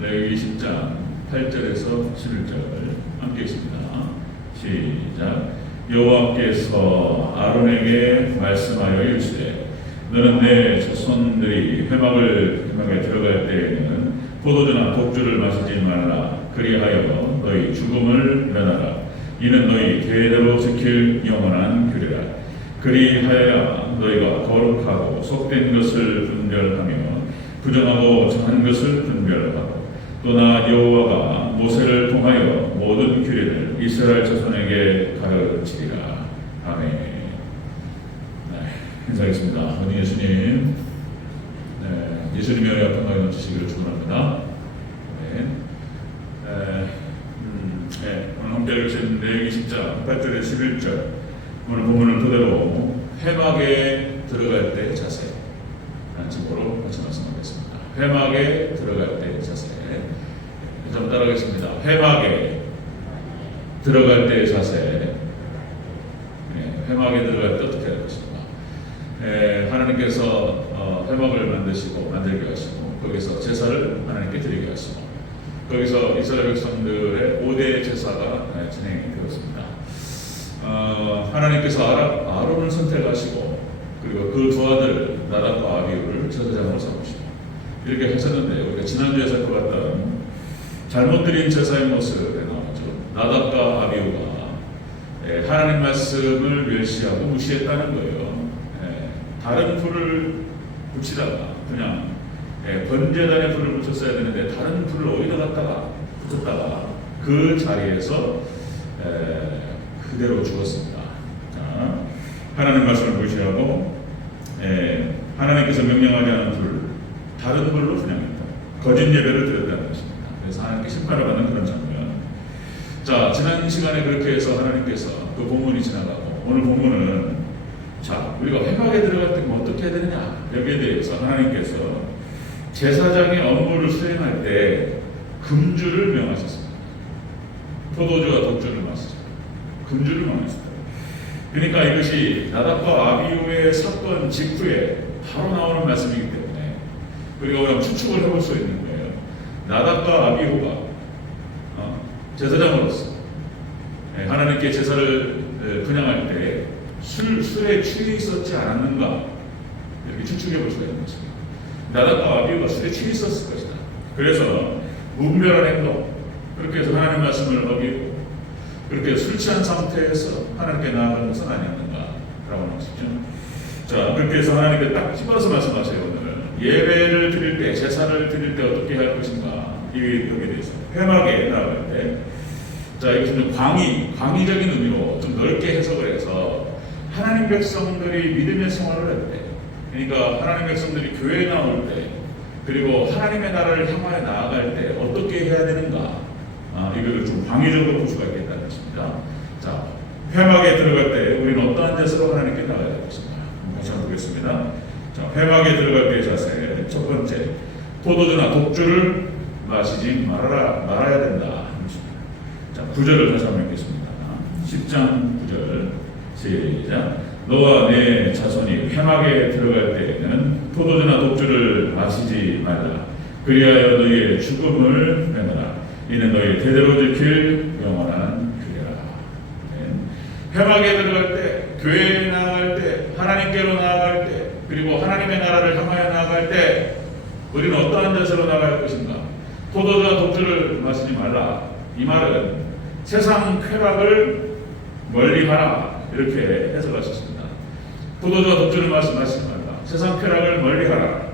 레위기 10장 8절에서 11절 함께 있습니다. 시작. 여호와께서 아론에게 말씀하여 이르시되 너는 내 자손들이 회막에 들어갈 때에는 포도주나 독주를 마시지 말라. 그리하여 너희 죽음을 면하라. 이는 너희 대대로 지킬 영원한 규례라. 그리하여야 너희가 거룩하고 속된 것을 분별하며 부정하고 정한 것을 분별하고 또 나 여호와가 모세를 통하여 모든 규례를 이스라엘 자손에게 가르치리라. 아멘. 네, 인사하겠습니다. 어디 예수님, 예수님의 은혜와 평강이 넘치시기를 축원합니다. 오늘 함께 읽으신 레위기 10장 8절에 11절 오늘 본문을 토대로 회막에 들어갈 때 자세 라는 제목으로 같이 말씀하겠습니다. 회막에 들어갈 때 자세. 좀 따라하겠습니다. 회막에 들어갈 때 자세. 회막에 들어갈 때 어떻게 해야 되겠습니까? 하나님께서 회막을 만들게 하시고 거기서 제사를 하나님께 드리게 하시고 거기서 이스라엘 백성들의 5대 제사가 진행이 되었습니다. 하나님께서 아론을 선택하시고 그리고 그 두 아들 나답과 아비후를 제사장으로 삼으시고 이렇게 하셨는데 우리가 지난주에 살펴봤던 잘못 드린 제사의 모습에 나오죠. 나답과 아비후가 하나님 말씀을 멸시하고 무시했다는 거예요. 다른 불을 붙이다가 그냥 번제단에 불을 붙였어야 되는데 다른 불을 어디다 갖다가 붙였다가 그 자리에서 그대로 죽었습니다. 자, 하나님 말씀을 무시하고 하나님께서 명령하지 않은 불, 다른 불로 분양했다. 거짓 예배를 드렸다는 것입니다. 그래서 하나님께 심판을 받는 그런 장면. 자, 지난 시간에 그렇게 해서 하나님께서 그 본문이 지나가고 오늘 본문은 자, 우리가 회막에 들어갈 때 어떻게 해야 되느냐 여기에 대해서 하나님께서 제사장의 업무를 수행할 때 금주를 명하셨습니다. 포도주와 독주를 마시자. 금주를 명하셨다. 그러니까 이것이 나답과 아비후의 사건 직후에 바로 나오는 말씀이기 때문에 우리가 그럼 추측을 해볼 수 있는 거예요. 나답과 아비후가 제사장으로서 하나님께 제사를 분양할 때 술에 취해 있었지 않았는가 이렇게 추측해 볼 수가 있는 것입니다. 나답과 아비후가 술에 취해 있었을 것이다. 그래서 무분별한 행동, 그렇게 해서 하나님 말씀을 어기고 그렇게 술 취한 상태에서 하나님께 나아가는 것은 아니었는가 라고 하는 것이죠. 자, 그렇게 해서 하나님께 딱 집어서 말씀하세요. 오늘 예배를 드릴 때, 제사를 드릴 때 어떻게 할 것인가 여기에 대해서 회막에 나아갈 때 자, 이것은 광의적인 의미로 좀 넓게 해석을 해서 하나님 백성들이 믿음의 생활을 할 때, 그러니까 하나님 백성들이 교회에 나올 때, 그리고 하나님의 나라를 향하여 나아갈 때 어떻게 해야 되는가, 이거를 좀 광의적으로 볼 수가 있겠다는 것입니다. 자, 회막에 들어갈 때 우리는 어떠한 자세로 하나님께 나아가야 될 것인가? 같이 한번 보겠습니다. 자, 회막에 들어갈 때의 자세, 첫 번째, 포도주나 독주를 마시지 말아야 된다. 자, 9절을 다시 한번 읽겠습니다. 10장 9절 시작. 너와 내 자손이 회막에 들어갈 때에는 포도주나 독주를 마시지 말라. 그리하여 너희의 죽음을 면하라. 이는 너희 대대로 지킬 영원한 규례라. 회막에 들어갈 때, 교회에 나아갈 때, 하나님께로 나아갈 때, 그리고 하나님의 나라를 향하여 나아갈 때 우리는 어떠한 자세로 나아갈 것인가? 포도주나 독주를 마시지 말라. 이 말은 세상 쾌락을 멀리하라 이렇게 해석하셨습니다. 포도주와 독주를 마시지 말라. 세상 쾌락을 멀리하라.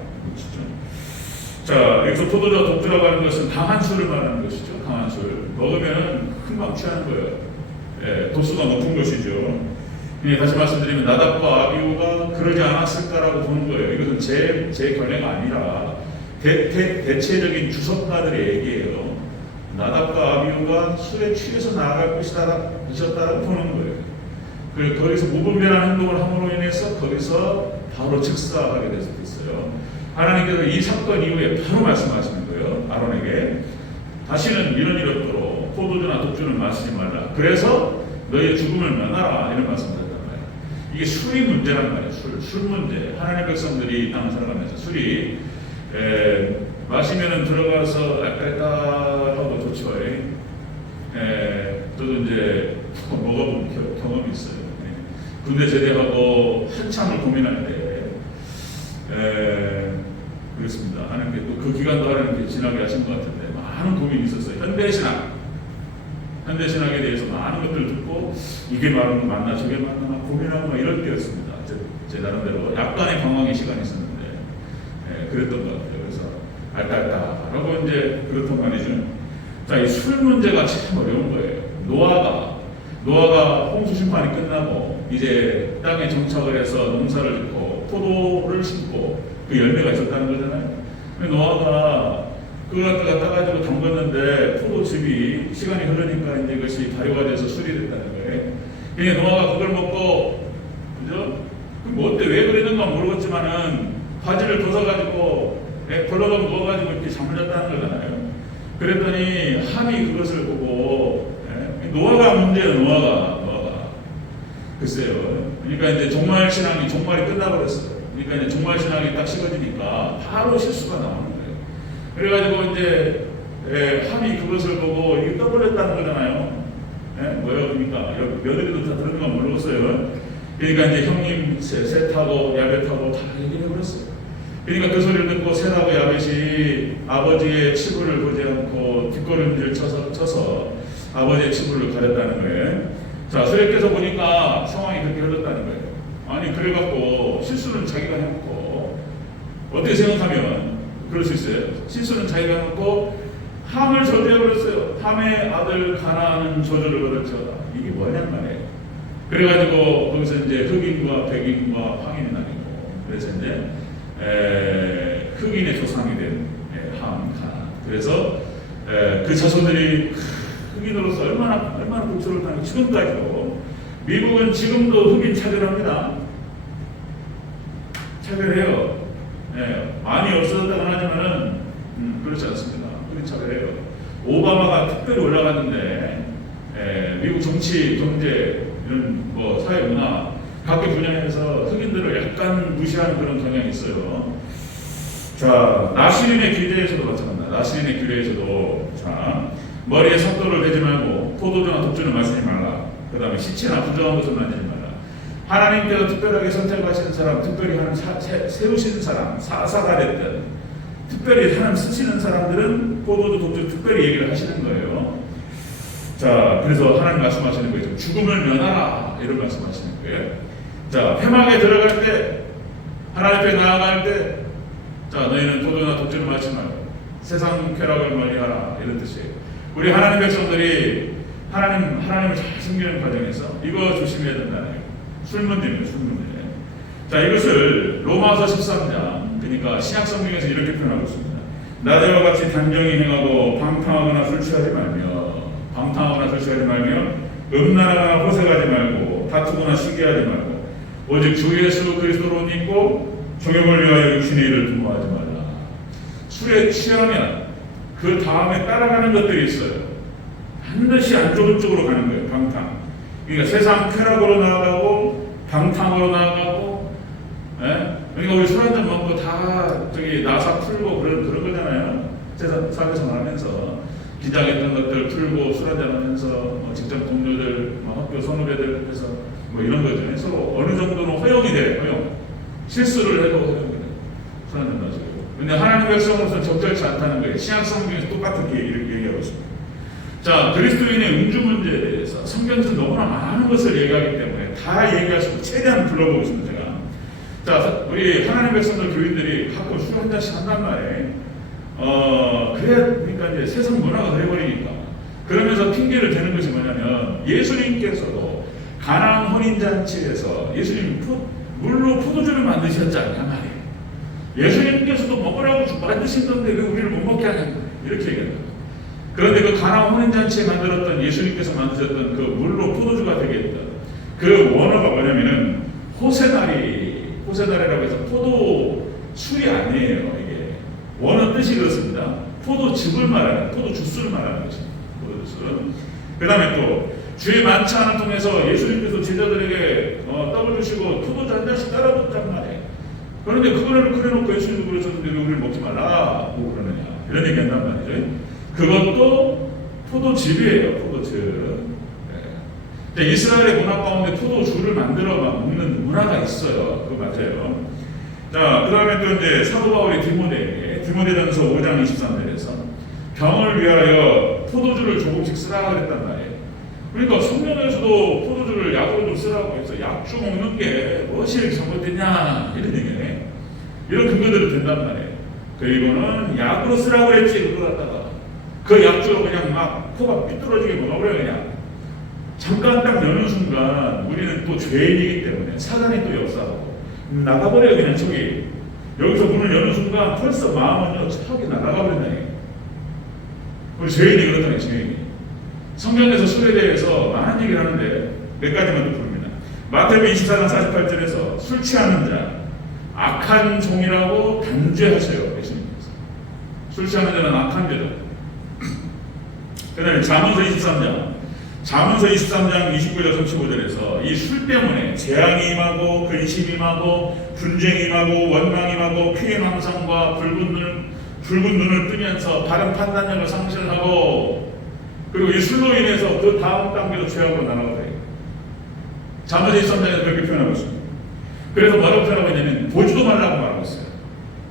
자, 여기서 포도주와 독주라고 하는 것은 강한 술을 말하는 것이죠. 강한 술. 먹으면 금방 취하는 거예요. 도수가 높은 것이죠. 다시 말씀드리면 나답과 아비후가 그러지 않았을까라고 보는 거예요. 이것은 제 견해가 아니라 대체적인 주석가들의 얘기예요. 나답과 아비후가 술에 취해서 나아갈 것이다라고 보는 거예요. 그리고 거기서 무분별한 행동을 함으로 인해서 거기서 바로 즉사하게 될 수도 있어요. 하나님께서 이 사건 이후에 바로 말씀하시는 거예요. 아론에게 다시는 이런 일 없도록 포도주나 독주를 마시지 말라. 그래서 너희의 죽음을 면하라 이런 말씀을 했단 말이에요. 이게 술이 문제란 말이에요. 술 문제. 하나님의 백성들이 이 땅을 살아가면서 술이 마시면은 들어가서 군대 제대하고 한참을 고민할 때 그렇습니다. 하는 게 또 그 기간도 하나님께 지나게 하신 것 같은데 많은 고민이 있었어요. 현대신학에 대해서 많은 것들을 듣고 이게 맞나 저게 맞나 막 고민하고 막 이럴 때였습니다. 제 나름대로 약간의 방황의 시간이 있었는데 그랬던 것 같아요. 그래서 알딸딸하고 이제 그렇단 말이죠. 자, 이 술 문제가 참 어려운 거예요. 노아가 홍수 심판이 끝나고 이제 땅에 정착을 해서 농사를 짓고 포도를 심고 그 열매가 있었다는 거잖아요. 노아가 그걸 갖다가 따가지고 담궜는데 포도즙이 시간이 흐르니까 이제 이것이 발효가 돼서 술이 됐다는 거예요. 그러니까 노아가 그걸 먹고, 그죠? 뭐 어때 왜 그랬는가 모르겠지만은 바지를 벗어가지고 벌러덩 누워가지고 이렇게 잠을 잤다는 거잖아요. 그랬더니 함이 그것을 보고 노아가 문제예요. 노아가 글쎄요. 그러니까 이제 종말 신앙이 종말이 끝나버렸어요. 그러니까 이제 종말 신앙이 딱 식어지니까 바로 실수가 나오는 거예요. 그래가지고 이제 함이 그것을 보고 이게 떠버렸다는 거잖아요. 뭐예요? 그러니까 며느리도 다 들은 건 모르겠어요. 그러니까 이제 형님 셋하고 야벳하고 다 얘기를 해버렸어요. 그러니까 그 소리를 듣고 셋하고 야벳이 아버지의 치부를 보지 않고 뒷걸음질 쳐서 아버지의 치부를 가렸다는 거예요. 자, 수레께서 보니까 상황이 그렇게 흘렀다는 거예요. 아니 그래갖고 실수는 자기가 해놓고 어떻게 생각하면 그럴 수 있어요. 실수는 자기가 해놓고 함을 저주해버렸어요. 함의 아들 가나안은 저주를 받을지어다. 이게 뭐냔 말이에요. 그래가지고 거기서 이제 흑인과 백인과 황인이 나뉘고 그래서 이제 흑인의 조상이 된 함, 가나안. 그래서 그 자손들이 흑인으로서 얼마나 고초를 당하고 지금까지도 미국은 지금도 흑인 차별합니다. 차별해요. 많이 없어졌다고 하지만은 그렇지 않습니다. 흑인 차별해요. 오바마가 특별히 올라갔는데 미국 정치, 경제 이런 뭐 사회 문화 각계 분야에서 흑인들을 약간 무시하는 그런 경향이 있어요. 자, 나시린의 규례에서도 마찬가지입니다. 나시린의 규례에서도 자, 머리에 삭도를 대지 말고 포도주나 독주는 마시지 말라. 그 다음에 시체나 부정한 것을 만지지 말라. 하나님께서 특별하게 선택하시는 사람, 특별히 하나님 세우시는 사람, 사사가 됐든 특별히 하나님 쓰시는 사람들은 포도주, 독주 특별히 얘기를 하시는 거예요. 자, 그래서 하나님 말씀하시는 거예요. 죽음을 면하라 이런 말씀하시는 거예요. 자, 회막에 들어갈 때 하나님 앞에 나아갈 때 자, 너희는 포도나 독주를 마시지 말고 세상 쾌락을 멀리하라 이런 뜻이에요. 우리 하나님 백성들이 하나님을 잘 섬기는 과정에서 이거 조심해야 된다는 거예요. 술 문제입니다. 술 문제. 자, 이것을 로마서 13장 그러니까 신약 성경에서 이렇게 표현하고 있습니다. 나대와 같이 단정히 행하고 방탕하거나 술 취하지 말며 음란하거나 호색하지 말고 다투거나 시기하지 말고 오직 주 예수 그리스도로 믿고 종욕을 위하여 육신의 일을 도모하지 말라. 술에 취하면 그 다음에 따라가는 것들이 있어요. 반드시 안 좋은 쪽으로 가는 거예요. 방탕. 그러니까 세상 쾌락으로 나아가고 방탕으로 나아가고, 그러니까 우리 술 한잔 먹고 다 저기 나사 풀고 그런 거잖아요. 사회생활 하면서 기장했던 것들 풀고 술 한잔 하면서 직장 동료들, 학교 선후배들 해서 뭐 이런 거죠. 서로 어느 정도는 허용이 돼요. 허용. 실수를 해도 허용이 돼요. 술 한잔 마시고. 근데 하나님 백성으로서는 적절치 않다는 거예요. 신약 성경에서 똑같은 이렇게 얘기하고 있습니다. 자, 그리스도인의 음주 문제에 대해서 성경에서 너무나 많은 것을 얘기하기 때문에 다 얘기할 수 없고 최대한 불러보고 있습니다. 제가. 자, 우리 하나님 백성들 교인들이 가끔 술 한 잔씩 한단 말이에요. 그러니까 이제 세상 문화가 돼버리니까. 그러면서 핑계를 대는 것이 뭐냐면 예수님께서도 가나안 혼인잔치에서 예수님 물로 포도주를 만드셨지 않냐 말이에요. 예수님께서도 먹으라고 만드신 건데 왜 우리를 못 먹게 하냐고 이렇게 얘기합니다. 그런데 그 가나안 혼인잔치에 만들었던 예수님께서 만드셨던 그 물로 포도주가 되게 했던 그 원어가 뭐냐면은 호세다리라고 해서 포도 술이 아니에요. 이게 원어 뜻이 그렇습니다. 포도즙을 말하는 포도 주스를 말하는 것입니다. 포도주스. 그 다음에 또 주의 만찬을 통해서 예수님께서 제자들에게 떡을 주시고 포도주 한 잔씩 따라줬단 말이에요. 그런데 그거를 그래놓고 예수님도 그러셨는데 왜 우리를 먹지 말라고 그러느냐 이런 얘기 한단 말이죠. 그것도 포도즙이에요. 포도즙. 이스라엘의 문화 가운데 포도주를 만들어 먹는 문화가 있어요. 그거 맞아요. 자, 그 다음에 또 이제 사도 바울이 디모데전서 5장 23절에서 병을 위하여 포도주를 조금씩 쓰라고 그랬단 말이에요. 그러니까 성경에서도 포도주를 약으로 좀 쓰라고 해서 약주 먹는 게 무엇이 잘못됐냐 이런 얘기네. 이런 근거들이 된단 말이에요. 그리고는 약으로 쓰라고 그랬지 그거 갖다가 그 약주로 그냥 막 코가 삐뚤어지게 먹어버려 그냥. 잠깐 딱 여는 순간 우리는 또 죄인이기 때문에 사단이 또 역사하고 나가버려요 그냥 저기. 여기서 문을 여는 순간 벌써 마음은요 저기 나가버린다. 우리 죄인이 그렇다니 죄인이. 성경에서 술에 대해서 많은 얘기를 하는데 몇 가지만 또 부릅니다. 마태복음 24장 48절에서 술 취하는 자 악한 종이라고 단죄하셔요. 예수님께서. 술 취하는 자는 악한 죄다. 그 다음에 잠언서 23장 29절 35절에서 이 술 때문에 재앙이 임하고 근심이 임하고 분쟁이 임하고 원망이 임하고 피해망상과 붉은 눈을 뜨면서 바른 판단력을 상실하고 그리고 이 술로 인해서 그 다음 단계로 죄악으로 나아가게 돼요. 잠언서 23장에서 그렇게 표현하고 있습니다. 그래서 뭐라고 표현하고 있냐면 보지도 말라고 말하고 있어요.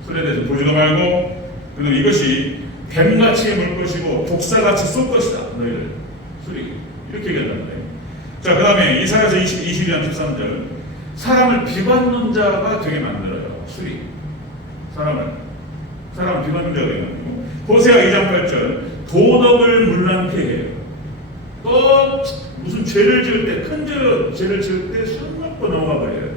술에 대해서 보지도 말고 그리고 이것이 뱀같이 물 것이고 독사같이 쏠 것이다. 너희들 술이 이렇게 얘기한단 말이에요. 자, 그 다음에 이사야서 22장 13절 사람을 비관론 자가 되게 만들어요. 술이 사람을 비관론 자가 되게 만들고 호세아 2장 8절 도덕을 문란케 해요. 또 무슨 죄를 지을 때 큰 죄를 지을 때 술 먹고 넘어가 버려요.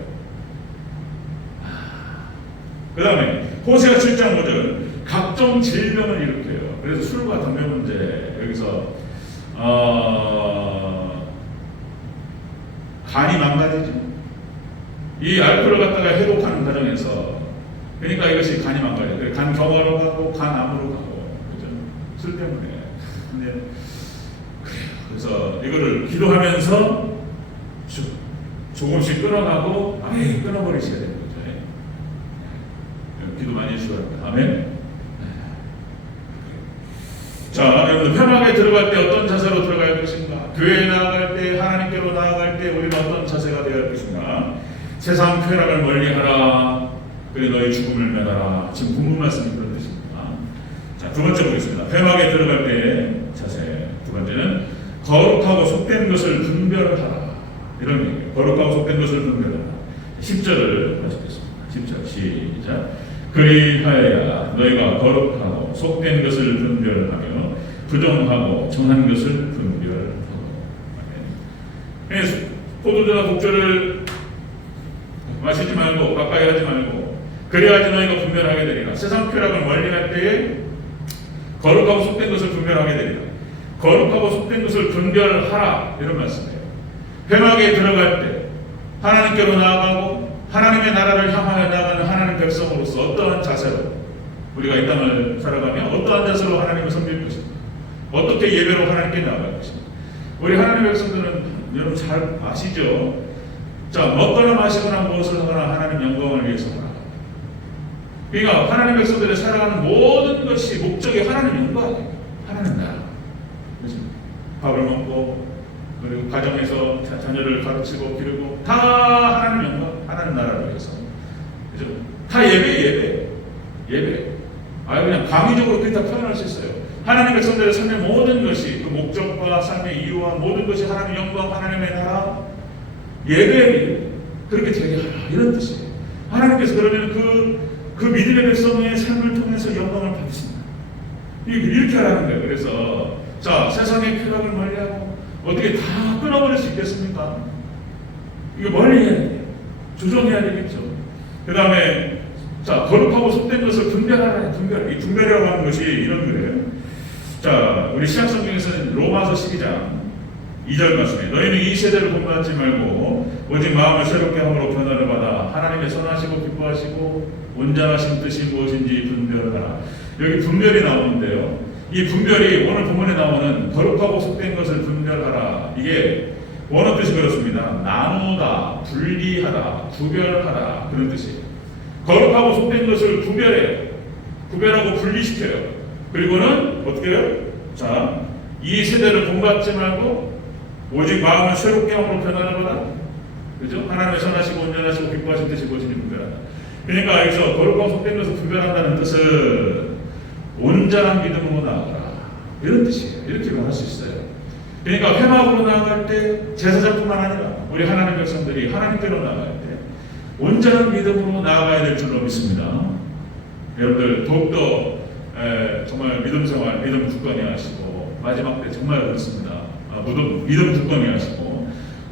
그 다음에 호세아 7장 5절 각종 질병을 일으켜요. 그래서 술과 담배 문제 여기서 간이 망가지죠. 이 알코올을 갖다가 해독하는 과정에서 그러니까 이것이 간이 망가져요. 간 경화로 가고 간 암으로 가고 그죠? 술 때문에. 근데 그래요. 그래서 이거를 기도하면서 조금씩 끊어가고 아예 끊어버리셔야 되는 거죠. 기도 많이 해주셔야 합니다. 아멘. 자, 여러분 편하게 들어갈 때 어떤 자세로 들어갈 것인가? 교회에 나아갈 때, 하나님께로 나아갈 때 우리는 어떤 자세가 되어야 할 것인가? 세상 쾌락을 멀리하라. 그리고 너희 죽음을 매달아. 지금 본문 말씀이 그런 뜻입니다. 자, 두 번째 보겠습니다. 편하게 들어갈 때 자세. 두 번째는 거룩하고 속된 것을 분별하라. 이런 얘기예요. 거룩하고 속된 것을 분별하라. 10절을 하시겠습니다. 10절 시작. 그리하여야 너희가 거룩하고 속된 것을 분별하며 부정하고 정한 것을 분별하고. 포도주나 독주를 마시지 말고 가까이 하지 말고 그래야지 너희가 분별하게 되리라. 세상 쾌락을 멀리할 때에 거룩하고 속된 것을 분별하게 되리라. 거룩하고 속된 것을 분별하라 이런 말씀이에요. 회막에 들어갈 때 하나님께로 나아가고 하나님의 나라를 향하여 나아가는 하나님 백성으로서 어떠한 자세로 우리가 이 땅을 살아가며 어떠한 자세로 하나님을 섬길 것인가, 어떻게 예배로 하나님께 나아갈 것인가. 우리 하나님의 백성들은 여러분 잘 아시죠? 자, 먹거나 마시거나 무엇을 하거나 하나님 영광을 위해서 하라. 그러니까 하나님 백성들이 살아가는 모든 것이 목적이 하나님 영광이에요. 하나님 나라. 그렇죠? 밥을 먹고 그리고 가정에서 자녀를 가르치고 기르고 다 하나님 영광, 하나님 나라를 위해서. 그죠? 다 예배. 그냥 광의적으로 그렇게 다 표현할 수 있어요. 하나님 백성들의 삶의 모든 것이 그 목적과 삶의 이유와 모든 것이 하나님 영광, 하나님의 나라, 예배 그렇게 되게 하라 이런 뜻이에요. 하나님께서 그러면 그 믿음의 백성의 삶을 통해서 영광을 받으신다. 이렇게 하라는 거예요. 그래서 자, 세상의 쾌락을 멀리하고 어떻게 다 끊어버릴 수 있겠습니까? 이거 멀리해야 돼요. 조정해야 되겠죠. 그 다음에 자, 거룩하고 속된 것을 분별하라. 이 분별이라고 하는 것이 이런 거예요. 자, 우리 신약성경에서는 로마서 12장 2절 말씀에 너희는 이 세대를 본받지 말고 오직 마음을 새롭게 함으로 변화를 받아 하나님의 선하시고 기뻐하시고 온전하신 뜻이 무엇인지 분별하라. 여기 분별이 나오는데요. 이 분별이 오늘 본문에 나오는 거룩하고 속된 것을 분별하라. 이게 원어 뜻이 그렇습니다. 나누다, 분리하다, 구별하다 그런 뜻이에요. 거룩하고 속된 것을 구별해요. 구별하고 분리시켜요. 그리고는 어떻게 해요? 자, 이 세대를 본받지 말고 오직 마음을 새롭게 함으로 변화하거나, 그죠? 하나님의 선하시고 온전하시고 기뻐하신 뜻이 무엇인지 분별하다. 그러니까 여기서 거룩하고 속된 것을 분별한다는 뜻은 온전한 믿음으로 나아가라, 이런 뜻이에요. 이렇게 말할 수 있어요. 그러니까 회막으로 나아갈 때 제사장뿐만 아니라 우리 하나님 백성들이 하나님께로 나아갈 때 온전한 믿음으로 나아가야 될 줄로 믿습니다. 여러분들 더욱더 정말 믿음 생활, 믿음 굳건히 하시고, 마지막 때 정말 그렇습니다. 믿음 굳건히 하시고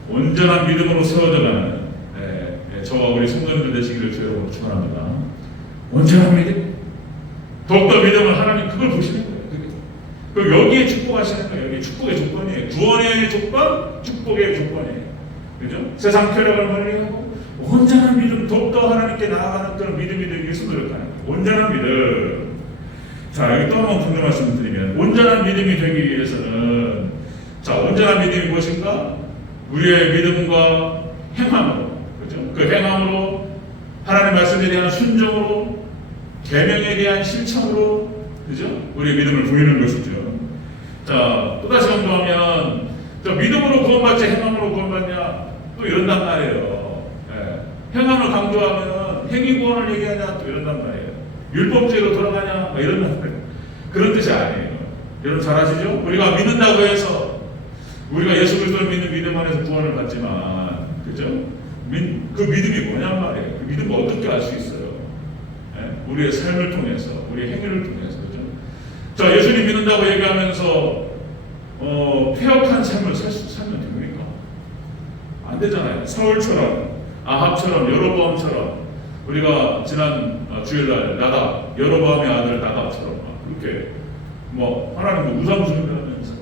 온전한 믿음으로 세워져가는 저와 우리 성도님들 되시기를 주여로 축원합니다. 온전한 믿음, 더욱더 믿음은 하나님 그걸 보시는 거예요. 그 여기에 축복하시는 거예요. 여기 축복의 조건이에요. 구원의 조건, 축복의 조건이에요. 그죠? 세상 쾌락을 멀리하고 온전한 믿음, 더욱더 하나님께 나아가는 그런 믿음이 되기 위해서 노력하는 거예요. 온전한 믿음. 자, 여기 또 한번 분명 말씀드리면, 온전한 믿음이 되기 위해서는, 자, 온전한 믿음이 무엇인가? 우리의 믿음과 행함으로, 그죠? 그 행함으로, 하나님 말씀에 대한 순종으로, 계명에 대한 실천으로, 그죠? 우리의 믿음을 보이는 것이죠. 자, 또다시 강조하면, 저 믿음으로 구원받지 행함으로 구원받냐? 또 이런단 말이에요. 행함을 강조하면 행위 구원을 얘기하냐? 또 이런단 말이에요. 율법주의로 돌아가냐? 이런단 말이에요. 그런 뜻이 아니에요. 여러분 잘 아시죠? 우리가 믿는다고 해서 우리가 예수 그리스도를 믿는 믿음 안에서 구원을 받지만, 그죠? 그 믿음이 뭐냔 말이에요. 그 믿음을 어떻게 알 수 있어요? 우리의 삶을 통해서, 우리의 행위를 통해서, 그죠? 자, 예수님 믿는다고 얘기하면서 폐역한 삶을 살면 됩니까? 안 되잖아요. 사울처럼, 아합처럼, 여로보암처럼, 우리가 지난 주일날 나답, 여로보암의 아들 나답처럼 그렇게 하나님 우상 숭배하면서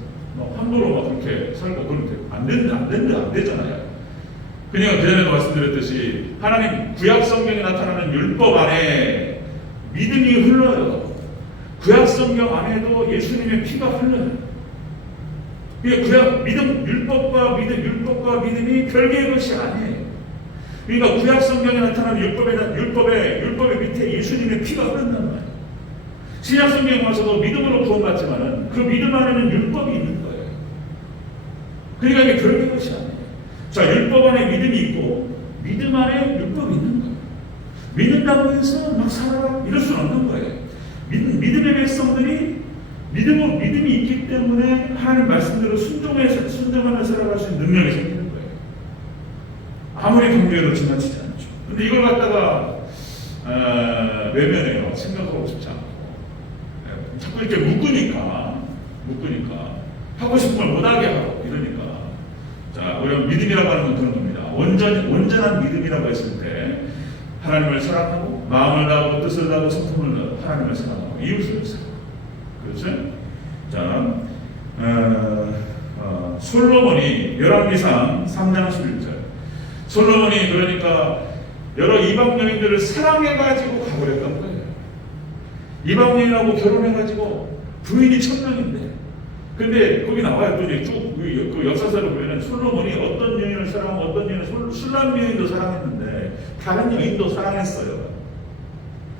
함부로 그렇게 살고 그러면 안 되잖아요. 그러니까 그전에도 말씀드렸듯이 하나님 구약 성경에 나타나는 율법 안에 믿음이 흘러요. 구약 성경 안에도 예수님의 피가 흘러요. 구약 율법과 믿음이 별개의 것이 아니에요. 그러니까 구약 성경에 나타나는 율법의 밑에 예수님의 피가 흐른단 말이에요. 신약 성경에 와서도 믿음으로 구원받지만은 그 믿음 안에는 율법이 있는 거예요. 그러니까 이게 별개의 것이 아니에요. 자, 율법 안에 믿음이 있고 믿음 안에 율법이 있는 거예요. 믿는다고 해서 막 살아라 이럴 수는 없는 거예요. 믿음의 백성들이 믿음이 있기 때문에 하나님 말씀대로 순종하며 살아갈 수 있는 능력이 생기는 거예요. 아무리 강조해도 지나치지 않죠. 근데 이걸 갖다가 외면해요. 생각하고 싶지 않고 자꾸 이렇게 묶으니까 하고 싶은 걸 못하게 하고 이러니까. 자, 우리가 믿음이라고 하는 건 그런 겁니다. 온전한 믿음이라고 했을 때 하나님을 사랑하고 마음을 다하고 뜻을 다하고 성품을 다하고 하나님을 사랑하고 이웃을 사랑하고. 그렇죠? 자, 솔로몬이 열왕기상 3장 11절. 솔로몬이 그러니까 여러 이방 여인들을 사랑해가지고 가버렸던 거예요. 이방 여인하고 결혼해가지고 부인이 1000명인데, 근데 거기 나와요. 또 이제 쭉 그 역사서를 보면 솔로몬이 어떤 여인을 사랑하고 어떤 여인을 술람 여인도 사랑했는데 다른 여인도 사랑했어요.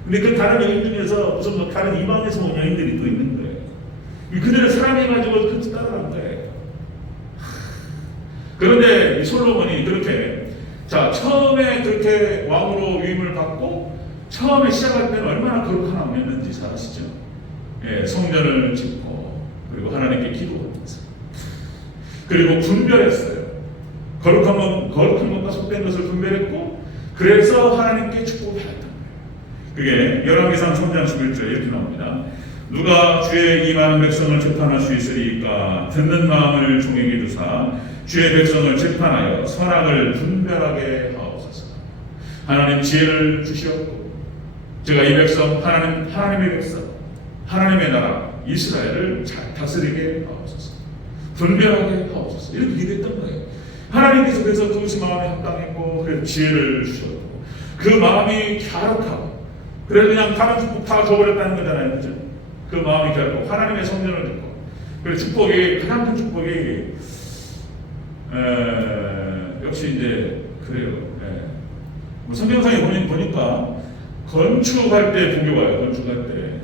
근데 그 다른 여인 중에서 무슨 다른 이방에서 온 여인들이 또 있는 거예요. 그들을 사랑해가지고 그 따라간 거예요. 그런데 이 솔로몬이 그렇게, 자, 처음에 그렇게 왕으로 위임을 받고 처음에 시작할 때는 얼마나 거룩한 왕이었는지 잘 아시죠? 예, 성전을 짓고 그리고 하나님께 기도하면서 그리고 분별했어요. 거룩한 것과 속된 것을 분별했고 그래서 하나님께 축복을 받았던 거예요. 그게 열왕기상 3장 11절에 이렇게 나옵니다. 누가 주의 이 많은 백성을 재판할 수 있으리까? 듣는 마음을 종에게 두사 주의 백성을 재판하여 선악을 분별하게 하옵소서. 하나님 지혜를 주시옵고 제가 이 백성 하나님의 백성 하나님의 나라 이스라엘을 잘 다스리게 하옵소서. 분별하게 하옵소서. 이렇게 기도했던 거예요. 하나님께서 그래서 그것이 마음에 합당했고 그래서 지혜를 주셨고 그 마음이 갸륵하고 그래서 그냥 다른 축복 다 줘버렸다는 거잖아요. 그죠? 그 마음이 갸륵하고 하나님의 성전을 듣고 그래서 축복이 가장 큰 축복이 역시 이제 그래요. 성경상에 보니까 건축할 때 부교가요. 건축할 때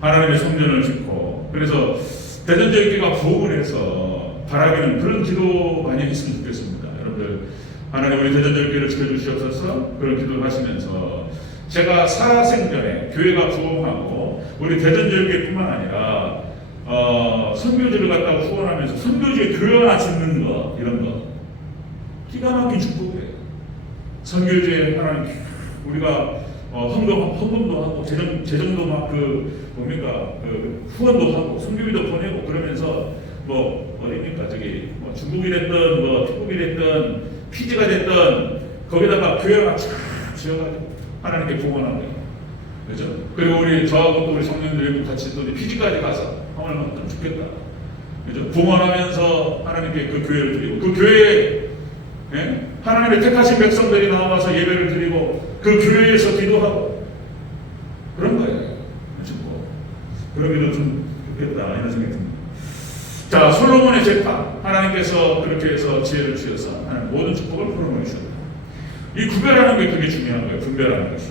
하나님의 성전을 짓고 그래서 대전제일교회가 부흥을 해서 바라기는 그런 기도 많이 했으면 좋겠습니다. 여러분들 하나님 우리 대전절교회를 지켜주시옵소서. 그런 기도를 하시면서 제가 살아생전에 교회가 부흥하고 우리 대전절교회뿐만 아니라 선교지를 갖다가 후원하면서 선교지에 교회 하나 짓는 거 이런 거 기가 막힌 축복이에요. 선교지에 하나님 우리가 헌금도 하고 재정도 막 후원도 하고 선교비도 보내고 그러면서 뭐 어디입니까 저기 뭐 중국이 됐든 뭐 태국이 됐든 피지가 됐든 거기다가 교회가 쫙 지어가지고 하나님께 봉헌하고요. 그죠? 그리고 우리 저하고 또 우리 성령들 같이 또 피지까지 가서 하면 좀 좋겠다. 그죠? 봉헌하면서 하나님께 그 교회를 드리고 그 교회에 하나님의 택하신 백성들이 나와서 예배를 드리고 그 교회에서 기도하고 그런 거예요. 그렇죠? 그런 기도 좀 좋겠다 이런 생각이 듭니다. 자, 솔로몬의 재판 하나님께서 그렇게 해서 지혜를 주셔서 하나님 모든 축복을 풀어놓으 주셨다. 이 구별하는 게 되게 중요한 거예요. 분별하는 것이.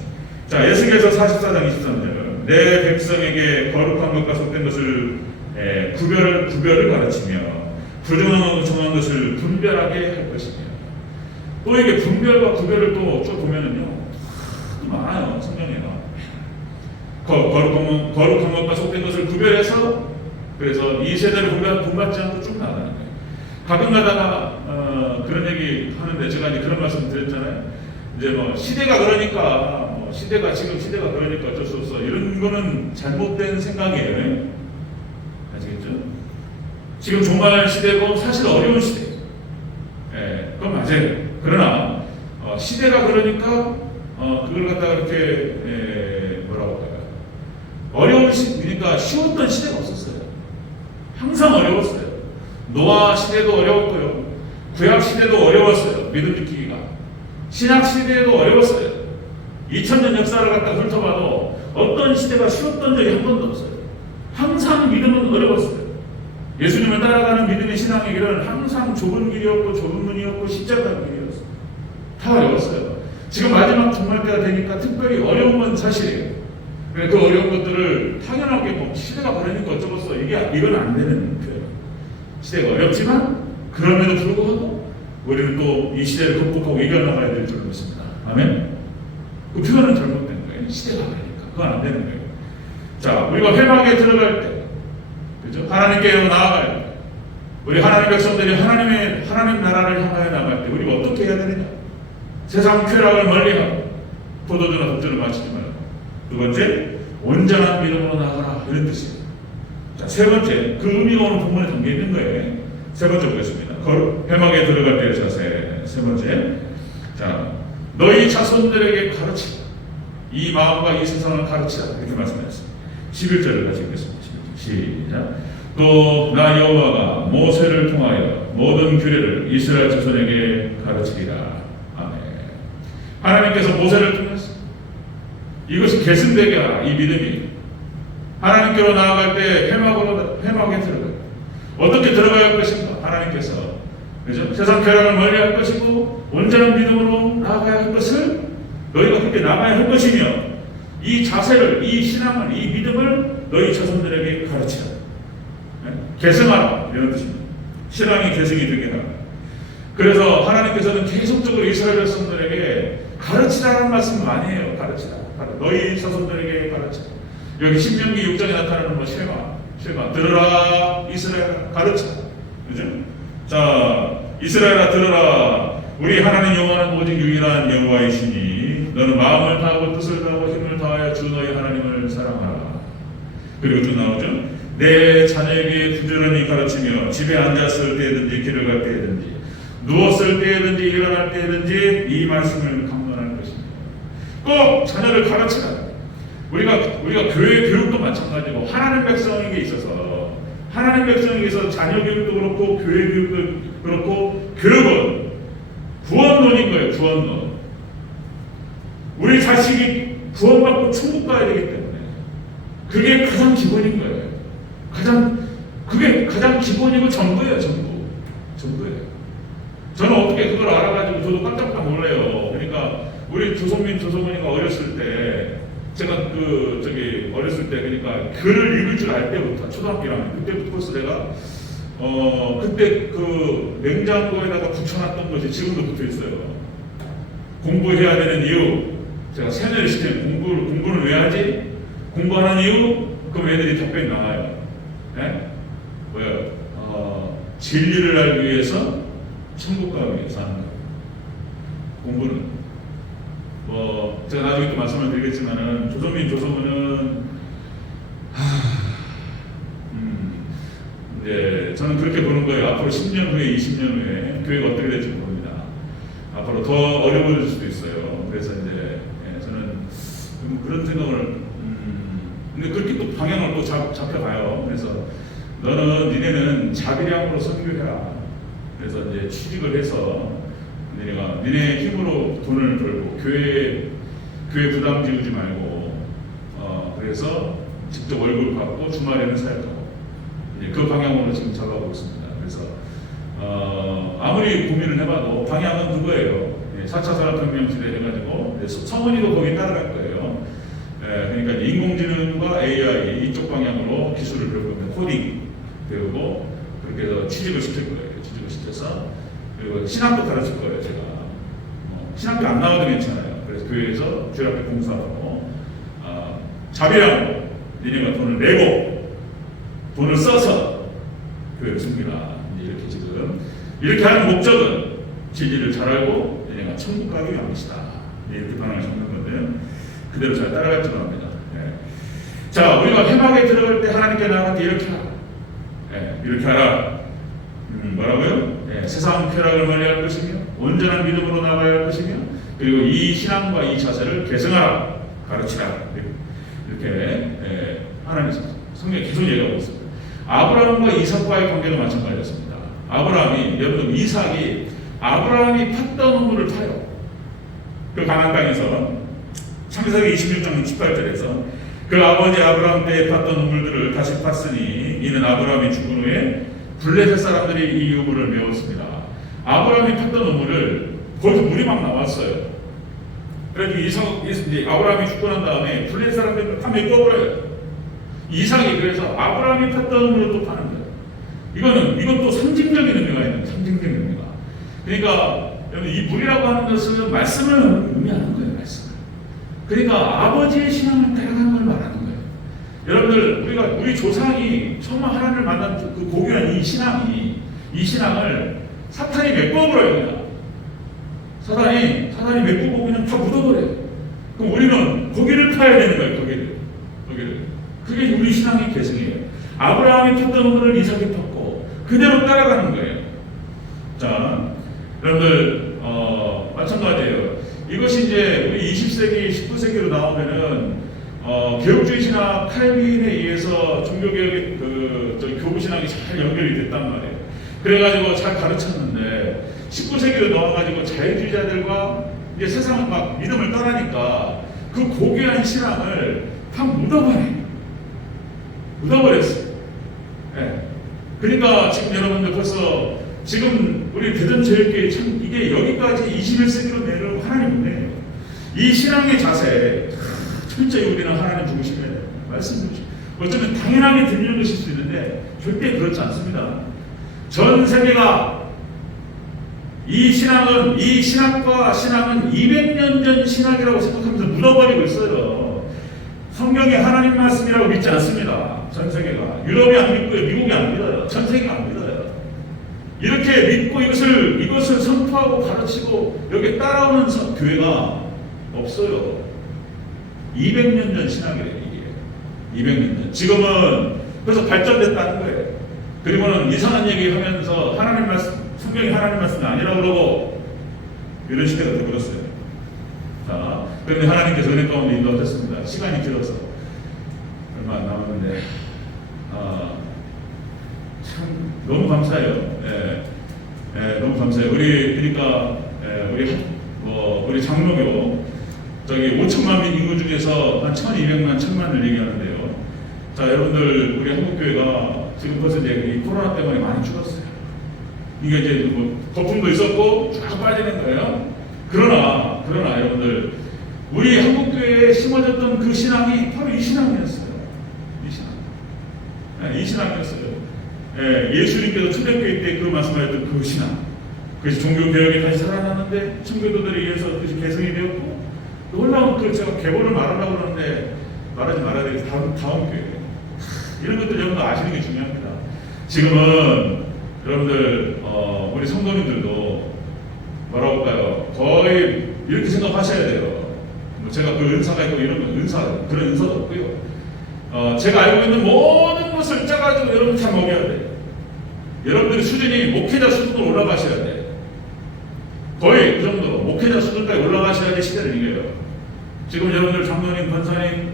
자, 예수께서 44장 23절 내 백성에게 거룩한 것과 속된 것을 구별을 가르치며 부정한 정한 것을 분별하게 할 것이며 또 이게 분별과 구별을 또 쭉 보면은요 많아요. 성경에요. 거룩한 것과 속된 것을 구별해서 그래서 이 세대를 본받지 않고 쭉 나가는 거예요. 가끔 가다가 그런 얘기 하는데 제가 이제 그런 말씀 드렸잖아요. 이제 뭐 시대가 그러니까 지금 시대가 그러니까 어쩔 수 없어 이런 거는 잘못된 생각이에요. 아시겠죠? 지금 종말 시대고 사실 어려운 시대. 그건 맞아요. 그러나 시대가 그러니까 그걸 갖다가 이렇게 뭐라고 할까요? 그러니까 쉬웠던 시대가 없었어요. 항상 어려웠어요. 노아 시대도 어려웠고요. 구약 시대도 어려웠어요. 믿음 지키기가. 신약 시대도 어려웠어요. 2000년 역사를 갖다 훑어봐도 어떤 시대가 쉬웠던 적이 한 번도 없어요. 항상 믿음은 어려웠어요. 예수님을 따라가는 믿음의 신앙의 길은 항상 좁은 길이었고 좁은 문이었고 십자가의 길이었어요. 다 어려웠어요. 지금 마지막 종말 때가 되니까 특별히 어려운 건 사실이에요. 그 어려운 것들을 당연하게 뭐 시대가 그러니까 어쩌겠어 이건 안 되는 표현. 시대가 어렵지만 그럼에도 불구하고 우리는 또 이 시대를 극복하고 이겨나가야 될 줄 믿습니다. 아멘. 그 표현은 잘못된 거예요. 시대가 그러니까 그건 안 되는 거예요. 자, 우리가 회막에 들어갈 때, 그죠? 하나님께 나아갈 때, 우리 하나님 백성들이 하나님 나라를 향하여 나갈 때 우리가 어떻게 해야 되느냐? 세상 쾌락을 멀리하고 포도주나 독주를 마시지 말고. 두 번째, 온전한 믿음으로 나아가라 이런 뜻이에요. 자, 세 번째, 그 의미가 오늘 본문에 담겨 있는 거예요. 세 번째 보겠습니다. 회막에 들어갈 때의 자세. 세 번째, 자, 너희 자손들에게 가르치라. 이 마음과 이 세상을 가르치라 이렇게 말씀하셨습니다. 11절을 같이 읽겠습니다. 시작. 또 나 여호와가 모세를 통하여 모든 규례를 이스라엘 자손에게 가르치리라. 아멘. 하나님께서 모세를 통해서 이것이 계승되게 하라. 이 믿음이 하나님께로 나아갈 때 회막에 들어가요. 어떻게 들어가야 할 것인가? 하나님께서 그죠? 세상 쾌락을 멀리할 것이고 온전한 믿음으로 나아가야 할 것을 너희가 그렇게 나가야 할 것이며 이 자세를, 이 신앙을, 이 믿음을 너희 자손들에게 가르치라. 계승하라 이런 뜻입니다. 신앙이 계승이 되게 하라. 그래서 하나님께서는 계속적으로 이스라엘 백성들에게 가르치라는 말씀을 많이 해요. 가르치라. 너희 자손들에게 가르치라. 여기 신명기 6장에 나타나는 뭐 쉐마 들으라 이스라엘아 가르치라. 그죠? 자, 이스라엘아 들으라. 우리 하나님 여호와는 오직 유일한 여호와이시니 너는 마음을 다하고 뜻을 다하고 힘을 다하여 주 너희 하나님을 사랑하라. 그리고 또 나오죠. 내 자녀에게 부지런히 가르치며 집에 앉았을 때든지 길을 갈 때든지 누웠을 때든지 일어날 때든지 이 말씀을 강론할 것입니다. 꼭 자녀를 가르치라. 우리가 교회 교육도 마찬가지고 하나님 백성에게 있어서 자녀 교육도 그렇고 교회 교육도 그렇고 교육은 구원론인 거예요. 구원론. 우리 자식이 구원받고 천국 가야 되기 때문에 그게 가장 기본인 거예요. 그게 가장 기본이고 전부예요. 전부예요. 저는 어떻게 그걸 알아가지고 저도 깜짝 놀래요. 그러니까 우리 조성민이가 어렸을 때 제가 어렸을 때 그러니까 글을 읽을 줄 알 때부터 초등학교 1학년 그때부터 벌써 내가 그때 그 냉장고에다가 붙여놨던 것이 지금도 붙어 있어요. 공부해야 되는 이유, 제가 세뇌를 시키면 공부는 왜 하지? 공부하는 이유? 그럼 애들이 답변이 나와요. 네? 뭐야? 진리를 알기 위해서, 천국 가기 위해서 하는 거예요. 공부는. 제가 나중에 또 말씀을 드리겠지만은, 조선문은, 이제 저는 그렇게 보는 거예요. 앞으로 10년 후에, 20년 후에 교회가 어떻게 될지 모릅니다. 앞으로 더 어려워질 수도 있어요. 그래서 이제 저는 그런 생각을 근데 그렇게 또 방향을 또 잡혀가요. 그래서 니네는 자비량으로 선교해라. 그래서 이제 취직을 해서 니네 힘으로 돈을 벌고 교회 부담 지우지 말고 그래서 직접 월급을 받고 주말에는 사역하고 이제 그 방향으로 지금 잡아가고 있습니다. 그래서 아무리 고민을 해봐도 방향은 그거예요. 4차 산업혁명 시대 해가지고 성은이도 거기 따라갈 거예요. 그러니까 인공지능과 AI 이쪽 방향으로 기술을 배우고 코딩 배우고 그렇게 해서 취직을 시킬 거예요. 취직을 시켜서 그리고 신학도 가르칠 거예요. 제가 신학교 안 나와도 괜찮아요. 그래서 교회에서 주일 앞에 공사하고 자비랑 니네가 돈을 내고 돈을 써서 교회를 섬기라. 이렇게 지금 이렇게 하는 목적은 진리를 잘 알고 얘네가 천국 가기 위한 것이다. 이렇게 방향을 잡는 건데요. 그대로 잘 따라갈 줄 압니다. 자, 우리가 회막에 들어갈 때 하나님께 나갈 때 이렇게 하라. 이렇게 하라. 뭐라고요? 세상 쾌락을 멀리할 것이며 온전한 믿음으로 나가야 할 것이며 그리고 이 신앙과 이 자세를 계승하라. 가르치라. 이렇게 하나님 성경에 계속 얘기하고 있습니다. 아브라함과 이삭과의 관계도 마찬가지였습니다. 여러분 이삭이 아브라함이 팠던 우물을 타요. 그 가나안 땅에서 창세기 26장 18절에서 그 아버지 아브라함 때에 팠던 우물들을 다시 팠으니 이는 아브라함이 죽은 후에 블레셋 사람들이 이 우물을 메웠습니다. 아브라함이 팠던 우물을 거기서 물이 막 나왔어요. 그래서 아브라함이 죽고 난 다음에 블레셋 사람들이 다 메꿔버려요. 이삭이 그래서 아브라함이 팠던 우물을 또 파는 거예요. 이것도 상징적인 의미가 있는 상징적인 의미가. 그러니까 이 물이라고 하는 것은 말씀을 의미하는 거예요. 말씀을. 그러니까 아버지의 신앙을 따라가는 걸 말하는 거예요. 여러분들 우리 조상이 처음 하나님을 만난 그 고귀한 이 신앙을 사탄이 메꿔버려요. 그냥. 사탄이 메꾸고 그냥 다 묻어버려요. 그럼 우리는 고기를 파야 되는 거예요. 고기를. 그게 우리 신앙의 계승이에요. 아브라함이 팠던 우물을 이삭이 팠고 그대로 따라가는 거예요. 자, 여러분들 마찬가지예요. 이것이 이제 우리 20세기, 19세기로 나오면은 개혁주의 신학 칼빈에 의해서 종교개혁의 교부 신학이 잘 연결이 됐단 말이에요. 그래가지고 잘 가르쳤는데 19세기로 나와가지고 자유주의자들과 이제 세상은 막 믿음을 떠나니까 그 고귀한 신앙을 다 묻어버렸어요. 그러니까 지금 여러분들 벌써 지금 우리 대전제일교회 참 이게 여기까지 21세기로 내려오고 하나님 은혜예요. 이 신앙의 자세 철저히 우리는 하나님 중심에 말씀 주시고 어쩌면 당연하게 들리는 것일 수 있는데 절대 그렇지 않습니다. 전 세계가 이 신학과 신앙은 200년 전 신학이라고 생각하면서 묻어버리고 있어요. 성경이 하나님 말씀이라고 믿지 않습니다. 전 세계가. 유럽이 안 믿고요. 미국이 안 믿어요. 전 세계가 안 믿어요. 이렇게 믿고 이것을 선포하고 가르치고 여기 따라오는 교회가 없어요. 200년 전 신학이래요. 이게 200년 전. 지금은 그래서 발전됐다는 거예요. 그리고는 이상한 얘기 하면서 하나님 말씀, 성경이 하나님 말씀이 아니라고 그러고 이런 시대가 되어버렸어요. 자, 그런데 하나님께서 은혜 가운데 인도하셨습니다. 시간이 길어서 얼마 안 남았는데 참 너무 감사해요. 너무 감사해요. 우리 장로교 저기 5천만 민 인구 중에서 한 1,200만, 1,000만을 얘기하는데요. 자, 여러분들 우리 한국교회가 지금 벌써 이제 이 코로나 때문에 많이 죽었어요. 이게 이제 뭐 거품도 있었고 쫙 빠지는 거예요. 그러나 여러분들 우리 한국교회에 심어졌던 그 신앙이 바로 이 신앙이었어요. 이 신앙이었어요. 예수님께서 초대교회 때 그 말씀하셨던 그 신앙, 그래서 종교개혁이 다시 살아나는데 청교도들에 의해서 그것이 개성이 되었고, 놀라운 그 제가 개본을 말하려고 그러는데 말하지 말아야 되겠 다음 교회. 이런 것들 여러분 아시는 게 중요합니다. 지금은 여러분들 우리 성도님들도 뭐라고 할까요? 거의 이렇게 생각하셔야 돼요. 뭐 제가 그 은사가 있고 이런 건 그런 은사도 없고요. 제가 알고 있는 모든 것을 짜가지고 여러분 다 먹여야 돼요. 여러분들의 수준이 목회자 수준으로 올라가셔야 돼요. 거의 그 정도로 목회자 수준까지 올라가셔야지 시대를 이겨요. 지금 여러분들 장로님, 권사님,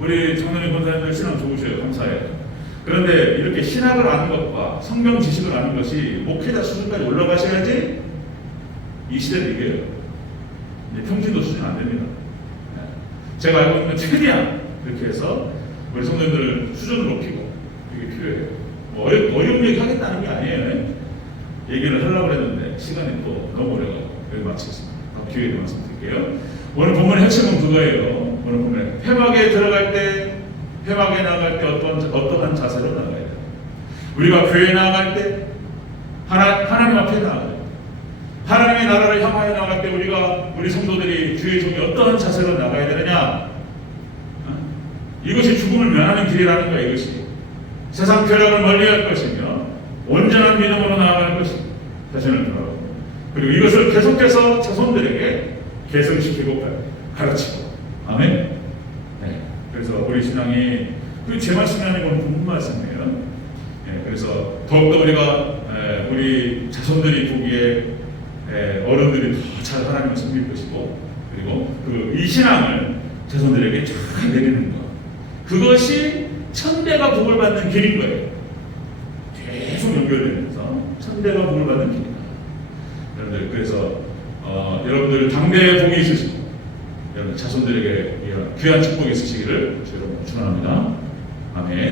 우리 장로님, 권사님들 신앙 좋으셔요. 감사해요. 그런데 이렇게 신학을 아는 것과 성경 지식을 아는 것이 목회자 수준까지 올라가셔야지 이 시대를 이겨요. 평신도 수준 안 됩니다. 제가 알고 있는 최대한 이렇게 해서 우리 성도님들 수준을 높이고 이게 필요해요. 뭐 어려운 얘기 하겠다는 게 아니에요. 얘기를 하려고 했는데 시간이 또 너무 오래가고 여기 마치겠습니다. 기회에 말씀드릴게요. 오늘 본문의 핵심은 그거예요. 오늘 본문에 회막에 들어갈 때, 회막에 나갈 때 어떠한 자세로 나가야 돼요. 우리가 교회에 나갈 때 하나님 앞에 나가야 돼요. 하나님의 나라를 향하여 나갈 때 우리 성도들이 주의 종이 어떠한 자세로 나가야 되느냐? 이것이 죽음을 면하는 길이라는 거예요. 이것이 세상 쾌락을 멀리할 것이며 온전한 믿음으로 나아갈 것입니다. 자신을 돌아가고 그리고 이것을 계속해서 자손들에게 계승시키고 가르치고. 아멘. 네. 그래서 우리 신앙이 제 말씀이 아니고 본문 말씀이에요. 네. 그래서 더욱더 우리가 우리 자손들이 보기에 어른들이 더 잘 하나님을 섬길 것이고, 그리고 이 신앙을 자손들에게 잘 내리는 것, 그것이 천대가 복을 받는 길인 거예요. 계속 연결되면서 천대가 복을 받는 길이다. 여러분들 그래서 여러분들 당대에 복이 있으시고 여러분 자손들에게 귀한 축복이 있으시기를 여러분 축원합니다. 아멘.